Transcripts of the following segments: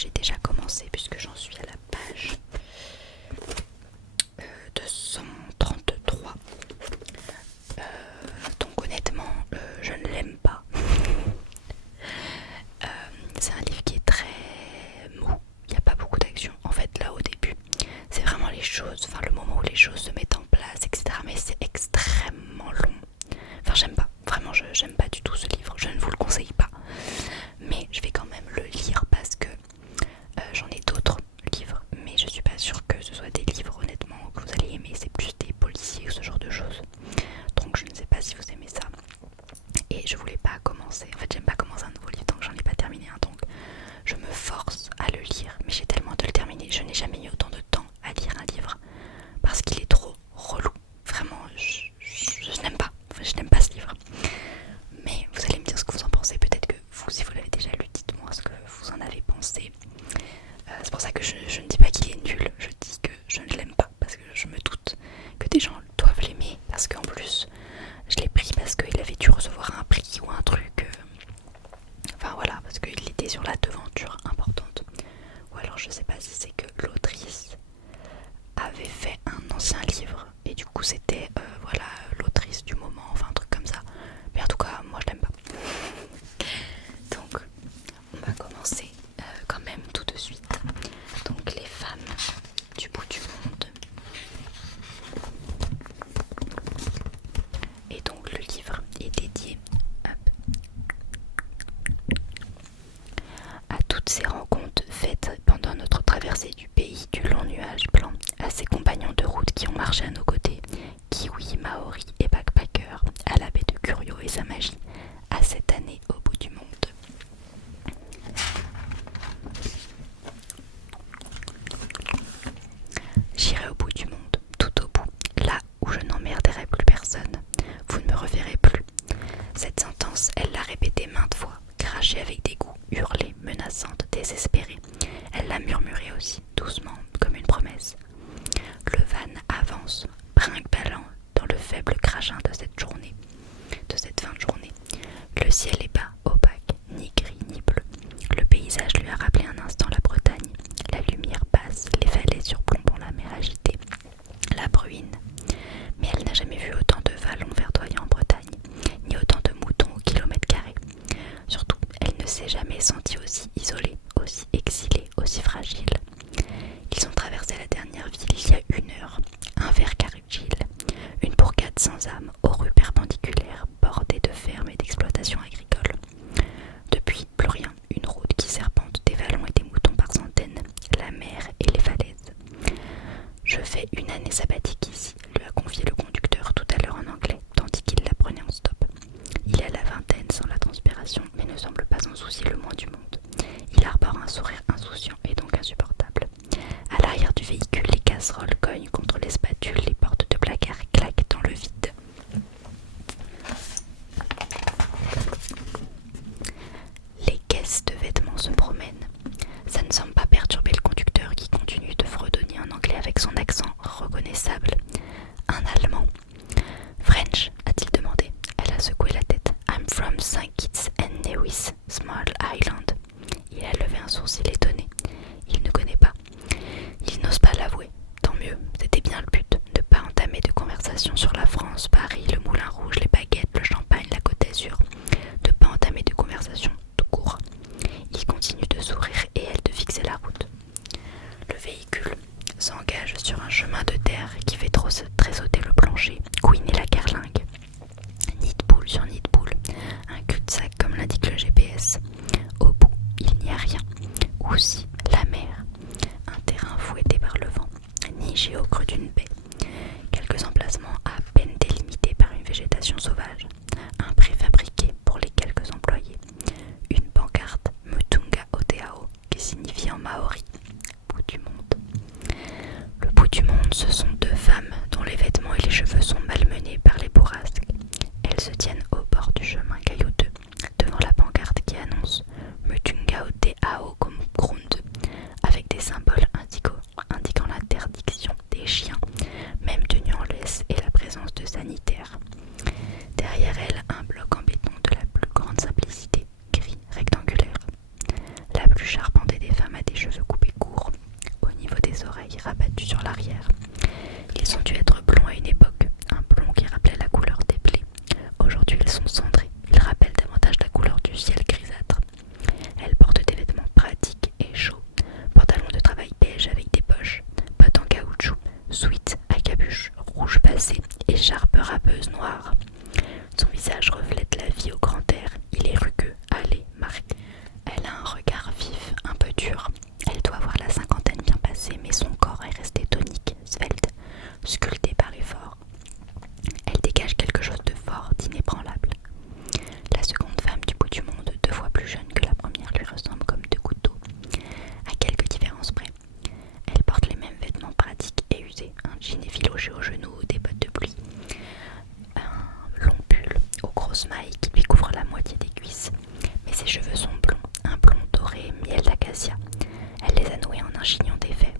j'ai déjà commencé puisque j'en suis à la page 233. Donc honnêtement, je ne l'aime pas. C'est un livre qui est très mou, il n'y a pas beaucoup d'action. En fait là au début, c'est vraiment les choses, enfin le moment où les choses se mettent en place, etc. Mais c'est extrêmement long. Enfin j'aime pas, vraiment j'aime pas du tout ce livre, je ne vous le conseille pas. Mais je vais quand même le lire parce que j'en ai d'autres livres, mais je suis pas sûre que ce soit des livres honnêtement que vous allez aimer, c'est plus des policiers ou ce genre de choses. Donc je ne sais pas si vous aimez ça. Et je voulais pas commencer, en fait j'aime pas commencer un nouveau livre tant que j'en ai pas terminé un, donc je me force à le lire, mais j'ai tellement de le terminer, je n'ai jamais mis autant de temps à lire un livre parce qu'il est trop relou. Vraiment, je n'aime pas, enfin, je n'aime pas ce livre. Mais vous allez me dire ce que vous en pensez, peut-être que vous, si vous l'avez déjà lu, dites-moi ce que vous en avez pensé. C'est pour ça que je ne dis pas qu'il est nul, je dis que je ne l'aime pas, parce que je me doute que des gens doivent l'aimer, parce qu'en plus, je l'ai pris parce qu'il avait dû recevoir un prix ou un truc. Enfin voilà, parce qu'il était sur la devanture importante. Ou alors je sais pas si c'est que l'autrice avait fait un ancien livre et du coup c'était voilà l'autrice du moment, enfin un truc comme ça. Mais en tout cas moi je l'aime pas. Donc on va commencer quand même tout de suite. Donc les femmes du bout du monde. Et donc le livre est dédié à toutes ces rencontres faites pendant notre traversée du pays du long nuage blanc, à ces compagnons de route qui ont marché à nos côtés, kiwis, maoris et backpackers, à la baie de Curio et sa magie, à cette année au bout du monde. J'irai au bout du monde, tout au bout, là où je n'emmerderai plus personne. Vous ne me reverrez plus. Cette sentence, elle l'a répétée maintes fois, crachée avec dégoût, hurlée, menaçante, désespérée. Elle l'a murmurée aussi, doucement, comme une promesse. Le van avance, brinque-ballant, dans le faible crachin de cette journée, de cette fin de journée. Le ciel est bas, opaque, ni gris ni bleu. Le paysage lui a rappelé un instant la Bretagne. La lumière passe, les vallées surplombant la mer agitée, la bruine. Mais elle n'a jamais vu autant de vallons verdoyants en Bretagne, ni autant de moutons au kilomètre carré. Surtout, elle ne s'est jamais sentie aussi isolée, aussi exilée, aussi fragile. Ils ont traversé la dernière ville il y a 1 heure, un Vercargill, une bourgade sans âme, aux rues perpendiculaires, bordées de fermes et d'exploitations agricoles. Depuis, plus rien, une route qui serpente des vallons et des moutons par centaines, la mer et les falaises. Je fais une année sabbatique ici, lui a confié le conducteur tout à l'heure en anglais, tandis qu'il la prenait en stop. Il a la vingtaine sans la transpiration, mais ne semble pas en soucier le moins du monde. Il arbore un sourire insouciant et donc insupportable. À l'arrière du véhicule, les casseroles cognent contre les spatules, les portes de placard claquent dans le vide. râpeuse noire. Son visage reflète la vie au grand air. Il est rugueux, hâlé, marqué. Elle a un regard vif, un peu dur. Elle doit avoir la cinquantaine bien passée, mais son corps est resté tonique, svelte, sculpté par l'effort. Elle dégage quelque chose de fort, d'inébranlable. La seconde femme du bout du monde, 2 fois plus jeune que la première, lui ressemble comme 2 gouttes d'eau, à quelques différences près. Elle porte les mêmes vêtements pratiques et usés, un jean effiloché aux genoux, des bottes de pluie, un long pull aux grosses mailles qui lui couvre la moitié des cuisses. Mais ses cheveux sont blonds, un blond doré, miel d'acacia. Elle les a noués en un chignon défait.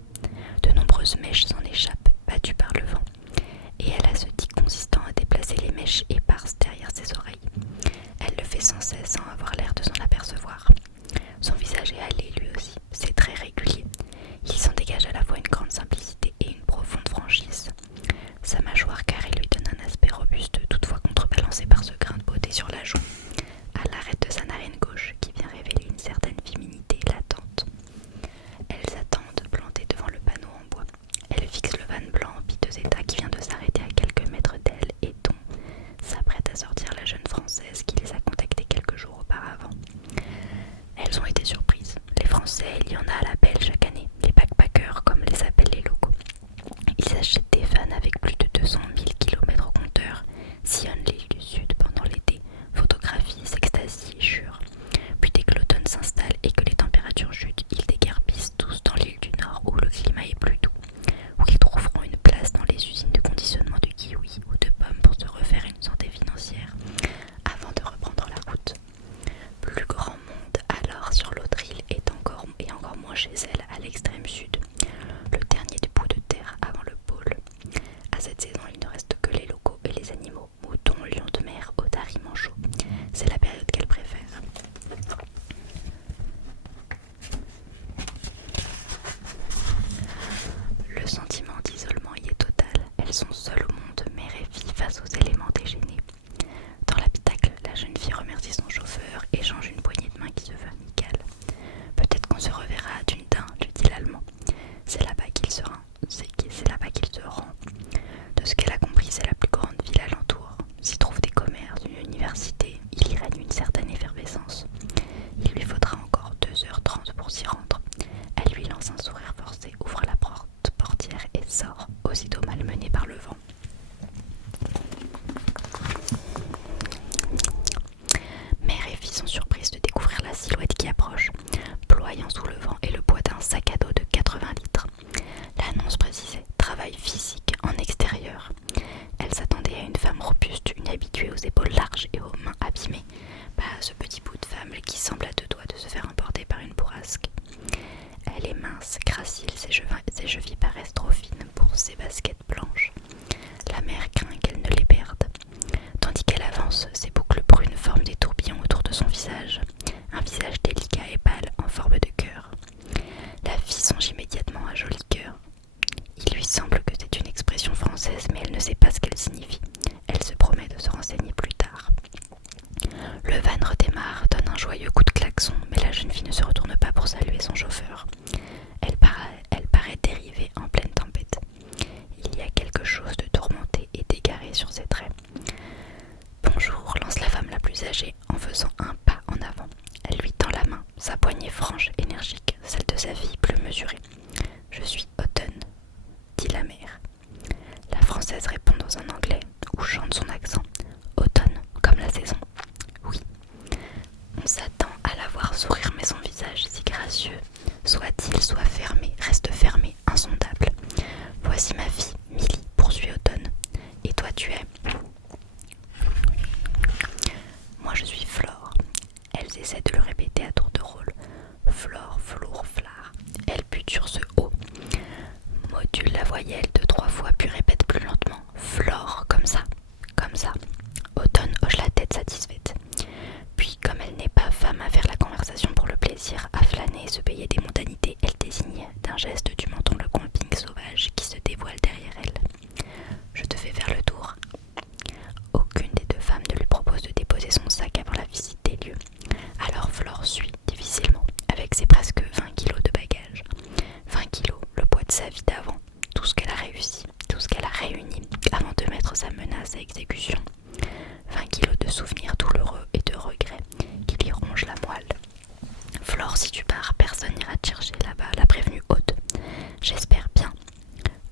De nombreuses mèches s'en échappent, battues par le vent, et elle a ce tic consistant à déplacer les mèches éparses derrière ses oreilles. Elle le fait sans cesse sans avoir l'air de s'en apercevoir. Son visage est hâlé lui aussi, c'est très régulier. Il s'en dégage à la fois une grande simplicité et une profonde franchise. Sa mâchoire carrée lui donne un aspect robuste, toutefois contrebalancé par ce grain de beauté sur la joue, à l'arête de sa narine gauche qui vient révéler une certaine féminité latente. Elles attendent plantées devant le panneau en bois. Elle fixe le van blanc en piteux état qui vient de s'arrêter à quelques mètres d'elle et dont s'apprête à sortir la jeune Française qui les a contactées quelques jours auparavant. Elles ont été surprises. Les Français, il y en a à l'appel chaque année, les backpackers comme les appellent les locaux. Ils achètent des vannes avec plus de 200 000 km au compteur, sillonnent l'île du Sud pendant l'été, photographient, s'extasient, jurent. Puis dès que l'automne s'installe et que les températures chutent, ils déguerpissent tous dans l'île du Nord où le climat est plus doux, où ils trouveront une place dans les usines de conditionnement de kiwis ou de pommes pour se refaire une santé financière avant de reprendre la route. Plus grand monde alors sur l'autre île et encore moins chez elle à l'extrême sud, le dernier du bout de terre avant le pôle. À cette saison, il ne reste que les locaux et les animaux, moutons, lions de mer, otaries, manchots. C'est la période qu'elle préfère. Le sentiment d'isolement y est total. Elles sont seules au monde, mère et fille, face aux éléments déchaînés. Dans l'habitacle, la jeune fille remercie son chauffeur, échange une poignée de main qui se veut amicale. Peut-être qu'on se reverra à Dunedin, lui dit l'Allemand. C'est là-bas qu'il se rend. C'est là-bas qu'il se rend. De ce qu'elle a compris, c'est la plus grande ville alentour. S'y trouvent des commerces, une université, il y règne une certaine effervescence. Il lui faudra encore 2h30 pour s'y rendre. Elle lui lance un sourire forcé, ouvre la portière et sort, aussitôt malmenée par le vent. Mère et fille sont surprises de découvrir la silhouette qui approche, ployant sous le vent et le poids d'un sac à dos de 80 litres. L'annonce précisait « travail physique en extérieur ». Elle s'attendait à une femme robuste, une habituée aux épaules larges et aux mains abîmées, pas à ce petit bout de femme qui semble à 2 doigts de se faire emporter par une bourrasque. Elle est mince, gracile, ses chevilles paraissent trop fines pour ses baskets blanches. La mère craint qu'elle ne les perde. Tandis qu'elle avance, ses boucles brunes forment des tourbillons autour de son visage, un visage délicat et pâle en forme de cœur. La fille songe immédiatement à joli cœur. Il lui semble que c'est une expression française, mais elle ne sait pas ce qu'elle signifie. Elle se promet de se renseigner plus tard. Le van redémarre, donne un joyeux coup de klaxon, mais la jeune fille ne se retourne pas pour saluer son chauffeur. Elle paraît dérivée en pleine tempête. Il y a quelque chose de tourmenté et d'égaré sur ses traits. Bonjour, lance la femme la plus âgée en faisant un pas en avant. Elle lui tend la main, sa poignée franche, énergique, celle de sa fille plus mesurée. Je suis Autumn, dit la mère. La Française répond dans un anglais où chante son accent. Automne, comme la saison. Oui. On s'attend à la voir sourire, mais son visage si gracieux, soit-il soit fermé, reste fermé, insondable. Voici ma fille, Millie, poursuit Automne. Et toi tu es? Moi je suis Flore. Elles essaient de le répéter à tour de rôle. Flore, flour, flard. Elle bute sur ce O. Module la voyelle 2-3 fois puis répète plus lentement. Flore, comme ça, comme ça. Automne hoche la tête satisfaite. Puis, comme elle n'est pas femme à faire la conversation pour le plaisir, à flâner et se payer des mondanités, elle désigne d'un geste du menton le camping sauvage qui se dévoile derrière elle. Je te fais faire le tour. Aucune des 2 femmes ne lui propose de déposer son sac avant la visite des lieux. Alors Flore suit difficilement, avec ses presque 20 kilos de bagages. 20 kilos, le poids de sa vie d'avant, tout ce qu'elle a réussi, tout ce qu'elle a réuni avant de mettre sa menace à exécution. 20 kilos de souvenirs douloureux et de regrets qui lui rongent la moelle. Flore, si tu pars, personne n'ira te chercher là-bas, l'a prévenue Aude. J'espère bien.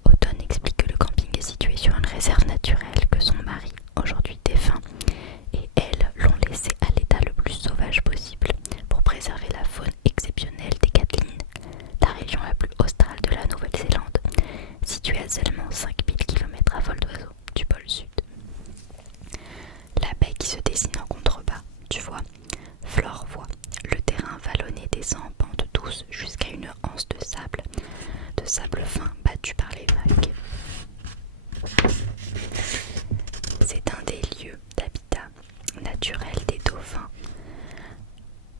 Automne explique que le camping est situé sur une réserve naturelle, que son mari, aujourd'hui défunt, et elle l'ont laissé à l'état le plus sauvage possible pour préserver la faune exceptionnelle des Catlins, la région la plus australe de la Nouvelle-Zélande, située à seulement 5000 km à vol d'oiseau du pôle sud. La baie qui se dessine en contrebas, tu vois, Flore voit. Le terrain vallonné descend en pente douce jusqu'à une anse de sable fin battu par les vagues. C'est un des lieux d'habitat naturel des dauphins.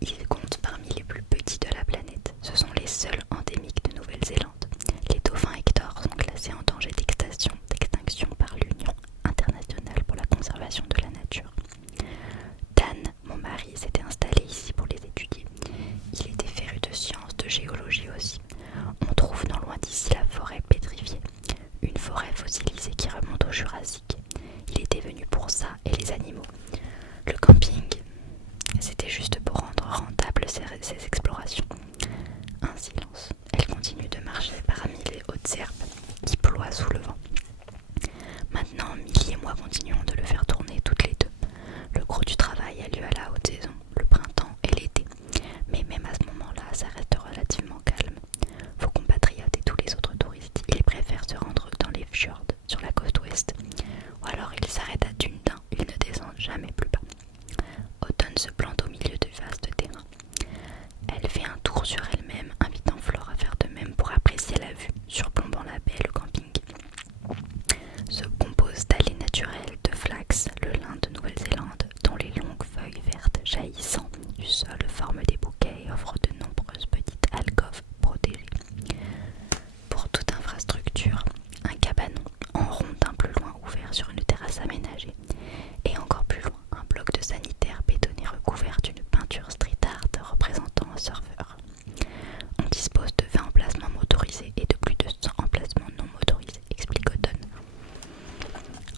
Ils comptent parmi les plus petits de la planète. Ce sont les seuls endémiques de Nouvelle-Zélande. Les dauphins Hector sont classés en danger d'extinction par l'Union internationale pour la conservation de la nature. Dan, mon mari, s'était installé ici pour les étudier. Il était féru de sciences, de géologie aussi. On trouve non loin d'ici la forêt pétrifiée, une forêt fossilisée qui remonte au Jurassique. Il était venu pour ça et les animaux. Le camping, c'était juste pour rendre rentables ces explorations. Un silence. Elle continue de marcher parmi les hautes herbes qui ploient sous le vent. Maintenant, Milly et moi continuons de le faire tourner toutes les deux. Le gros du travail a lieu à la haute saison, le printemps et l'été. Mais même à ce moment-là, ça reste relativement calme. Vos compatriotes et tous les autres touristes, ils préfèrent se rendre dans les fjords sur la côte ouest. Ou alors ils s'arrêtent à Dunedin, ils ne descendent jamais plus bas. Automne se plante au milieu du vaste terrain. Elle fait un tour sur elle-même, invitant Flore à faire de même pour apprécier la vue, surplombant la baie et le camping. Se compose d'allées naturelles, de flax, le lin de Nouvelle-Zélande, dont les longues feuilles vertes jaillissant du sol forment des bouquets et offrent de nombreuses petites alcôves protégées. Pour toute infrastructure, un cabanon en rond d'un plus loin ouvert sur une terrasse aménagée, et encore plus loin un bloc de sanitaire bétonné recouvert d'une peinture street art représentant un surfeur. On dispose de 20 emplacements motorisés et de plus de 100 emplacements non motorisés, explique Automne.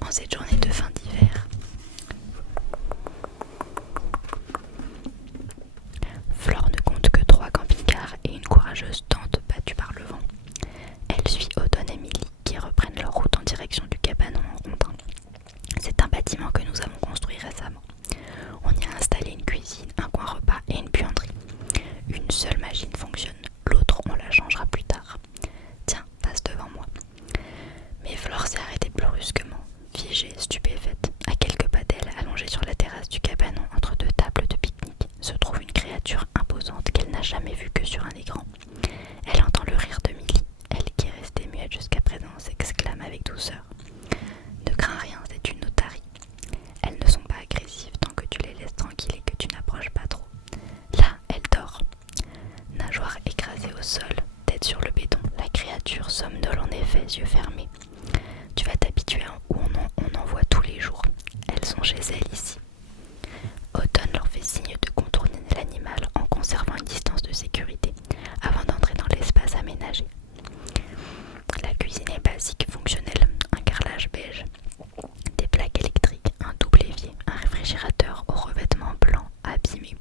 En cette journée de fin d'hiver, Flore ne compte que 3 camping-cars et une courageuse tente battue par le vent. Elle suit Automne et Milly qui reprennent leur route en direction du cabanon en rondin. C'est un bâtiment que nous avons construit récemment. On y a installé une cuisine, un coin repas et une buanderie. Une seule machine fonctionne, l'autre on la changera plus tard. Tiens, passe devant moi. Mais Flore s'est arrêtée brusquement, figée, stupéfaite. À quelques pas d'elle, allongée sur la terrasse du cabanon entre 2 tables de pique-nique, se trouve une créature imposante qu'elle n'a jamais vue que sur un écran. Elle entend le rire de Milly, elle qui est restée muette jusqu'à présent s'exclame avec douceur. Ne crains rien, c'est une otarie. Elles ne sont pas agressives tant que tu les laisses tranquilles et que tu n'approches pas trop. Là, elle dort. Nageoire écrasée au sol, tête sur le béton, la créature somnole en effet, yeux fermés. Tu vas t'habituer où on en voit tous les jours. Elles sont chez elles ici. Automne leur fait signe de contourner l'animal en conservant une distance de sécurité avant d'entrer dans l'espace aménagé. La cuisine est basique, fonctionnelle, un carrelage beige, des plaques électriques, un double évier, un réfrigérateur au revêtement blanc abîmé,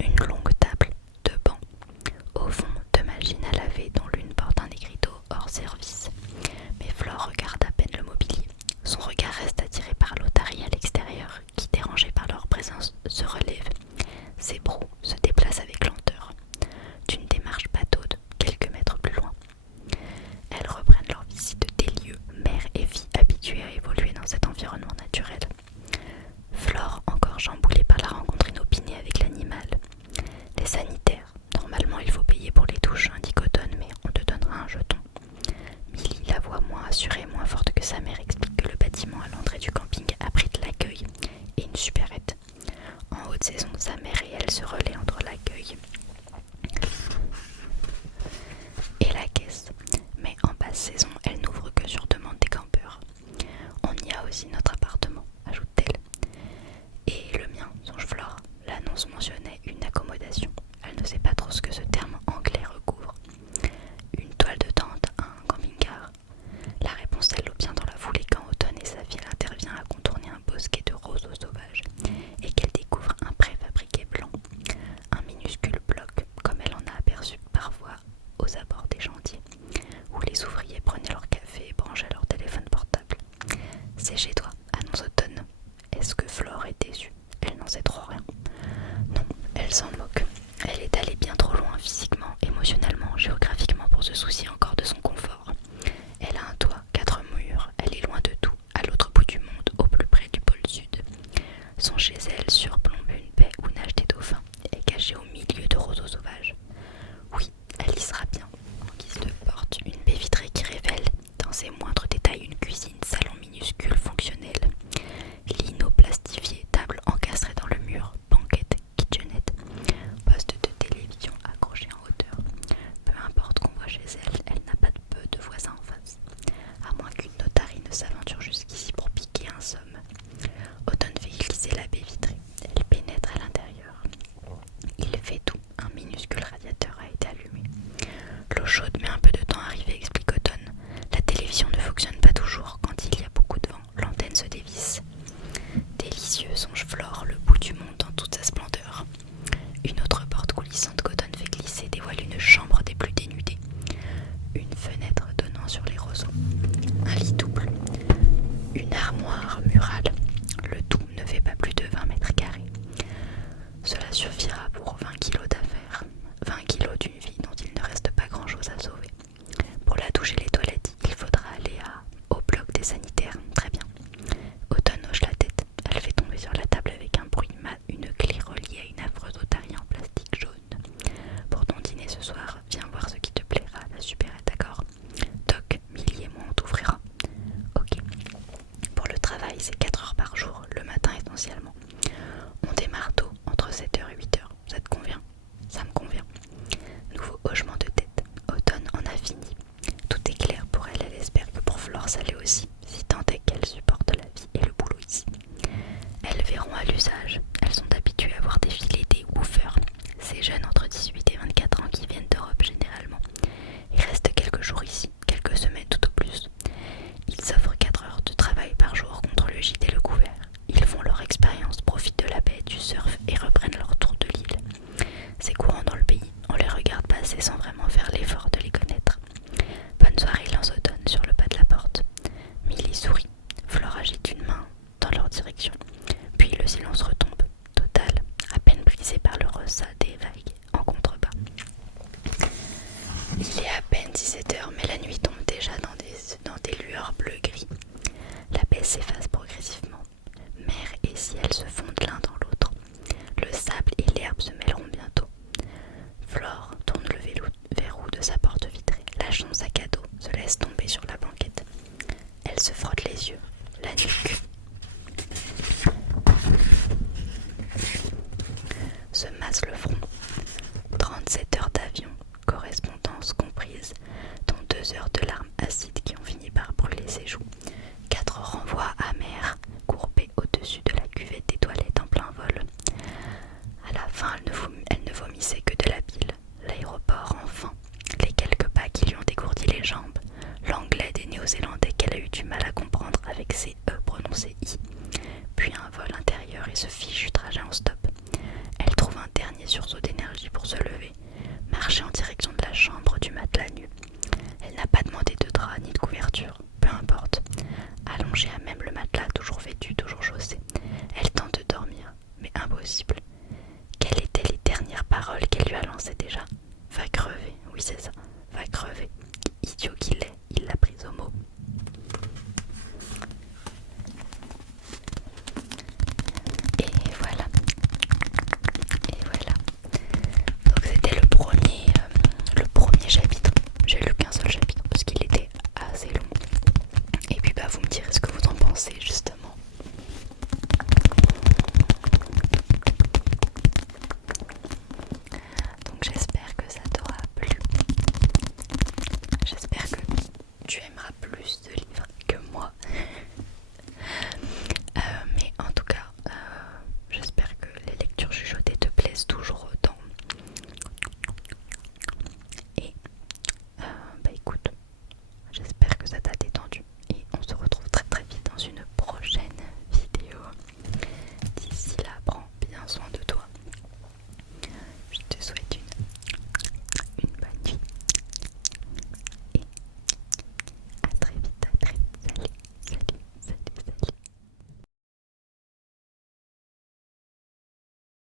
une longue table, 2 bancs. Au fond, 2 machines à laver dont l'une porte un écriteau hors service. Mais Flore regarde à peine le mobilier. Son regard reste attiré par l'otarie à l'extérieur, qui, dérangée par leur présence, se relève, s'ébroue, se déplace avec lenteur, d'une démarche pataude, quelques mètres plus loin. Elles reprennent leur visite des lieux, mère et fille habituées à évoluer dans cet environnement naturel. Flore, encore chamboulée par la rencontre inopinée avec l'animal. Les sanitaires. Normalement, il faut payer pour les douches, indique Automne, mais on te donnera un jeton. Milly, la voix moins assurée, moins forte que sa mère, explique que le bâtiment à l'entrée du camping abrite l'accueil et une supérette. En haute saison, sa mère et elle se relaient entre l'accueil et la caisse. Mais en basse saison, elle n'ouvre que sur demande des campeurs. On y a aussi notre appartement, ajoute-t-elle. Et le mien, songe Flore. L'annonce mentionnait une accommodation. Elle ne sait pas trop ce que ce terme anglais recouvre. Une toile de tente, un camping-car. La réponse elle l'obtient dans la foulée quand Automne et sa fille intervient à contourner un la baie vitrée. Elle pénètre à l'intérieur. Il fait tout. Un minuscule radiateur a été allumé. L'eau chaude met un peu de temps à arriver, explique Automne. La télévision ne fonctionne pas toujours. Quand il y a beaucoup de vent, l'antenne se dévisse. Délicieux, songe Flore, le bout du monde dans toute sa splendeur. Une autre porte coulissante qu'Automne fait glisser dévoile une chambre des plus dénudées. Une fenêtre donnant sur les roseaux. Un lit double. Une armoire murale. Le tout ne fait pas plus de 20 mètres carrés. Cela suffira pour 20 kilos d'affaires. 20 kilos d'une vie dont il ne reste pas grand-chose à sauver. Pour la douche et les toilettes, il faudra aller au bloc des sanitaires. Très bien. Automne hoche la tête. Elle fait tomber sur la table avec un bruit mat une clé reliée à une affreuse otarie en plastique jaune. Pour ton dîner ce soir, viens voir ce qui te plaira. La supérette, d'accord? Toc, Millie et moi on t'ouvrira. Ok. Pour le travail, c'est 4 heures par jour, le matin essentiellement. On démarre tôt, entre 7h et 8h. Ça te convient? Ça me convient. Nouveau hochement de tête. Automne en a fini. Tout est clair pour elle, elle espère que pour Flore ça l'est aussi, si tant est qu'elle supporte la vie et le boulot ici. Elles verront à l'usage. Elles sont habituées à voir défiler des woofers. Ces jeunes entre 18 et 24 ans qui viennent d'Europe généralement. Ils restent quelques jours ici, quelques semaines tout au plus. Ils s'offrent 4 heures de travail par jour contre le gîte et le couvert. Ils font leur expérience, profitent de la baie, du surf et reprennent leur tour de l'île. C'est courant dans le pays, on les regarde passer sans vraiment faire l'effort de les connaître. Bonne soirée, lance Automne sur le pas de la porte. Millie sourit. Flore agite une main dans leur direction. Puis le silence retombe, total, à peine brisé par le ressaut des vagues en contrebas. Il est à peine 17h, mais la nuit tombe déjà dans des lueurs bleu-gris. La baie s'efface progressivement. Mer et ciel se fondent l'un dans l'autre. Le sable et l'herbe se mêleront bientôt. Flore tourne le verrou de sa porte vitrée, lâche son sac à dos, se laisse tomber sur la banquette. Elle se frotte les yeux, la nuque. Se masse le front. 37 heures d'avion, correspondance comprise, dont 2 heures de larmes acides qui ont fini par brûler ses joues. 4 renvois amers, courbés au-dessus de la cuvette des toilettes en plein vol. À la fin, elle ne vomissait que de la bile. L'aéroport, enfin. Les quelques pas qui lui ont dégourdi les jambes. L'anglais des Néo-Zélandais qu'elle a eu du mal à comprendre avec ses E prononcés I. Puis un vol intérieur et ce fichu trajet en stop. Elle trouve un dernier sursaut d'énergie pour se lever.